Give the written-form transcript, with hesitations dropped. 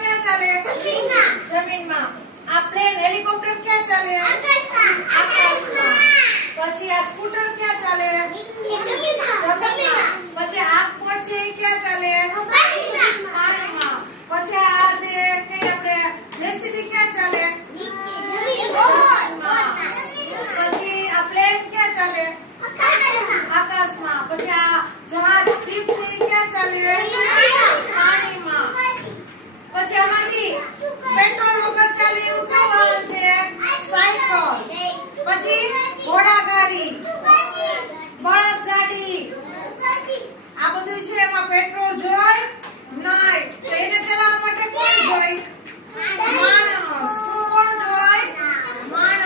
ક્યાં ચાલે? જમીનમાં. આ પ્લેન હેલિકોપ્ટર ક્યાં ચાલે? આકાશમાં. પછી આ સ્કૂટર ક્યાં ચાલે? જમીનમાં. પછી આ બોટ છે એ ક્યાં ચાલે? પાણીમાં. પછી આ જે કઈ આપણે જેસીબી ક્યાં ચાલે? પછી આ પ્લેન ક્યાં ચાલે? આકાશમાં. પછી આ જહાજ શિપ છે એ ક્યાં ચાલે? પાણીમાં. પછી આમાંથી પેટ્રોલ વગર ચાલે એવું કયું વાહન છે? સાયકલ. પછી ઘોડાગાડી, બળદગાડી. આ બધું છે એમાં પેટ્રોલ જોઈ નહીં, તો એને ચલાવવા માટે કોણ જોઈ?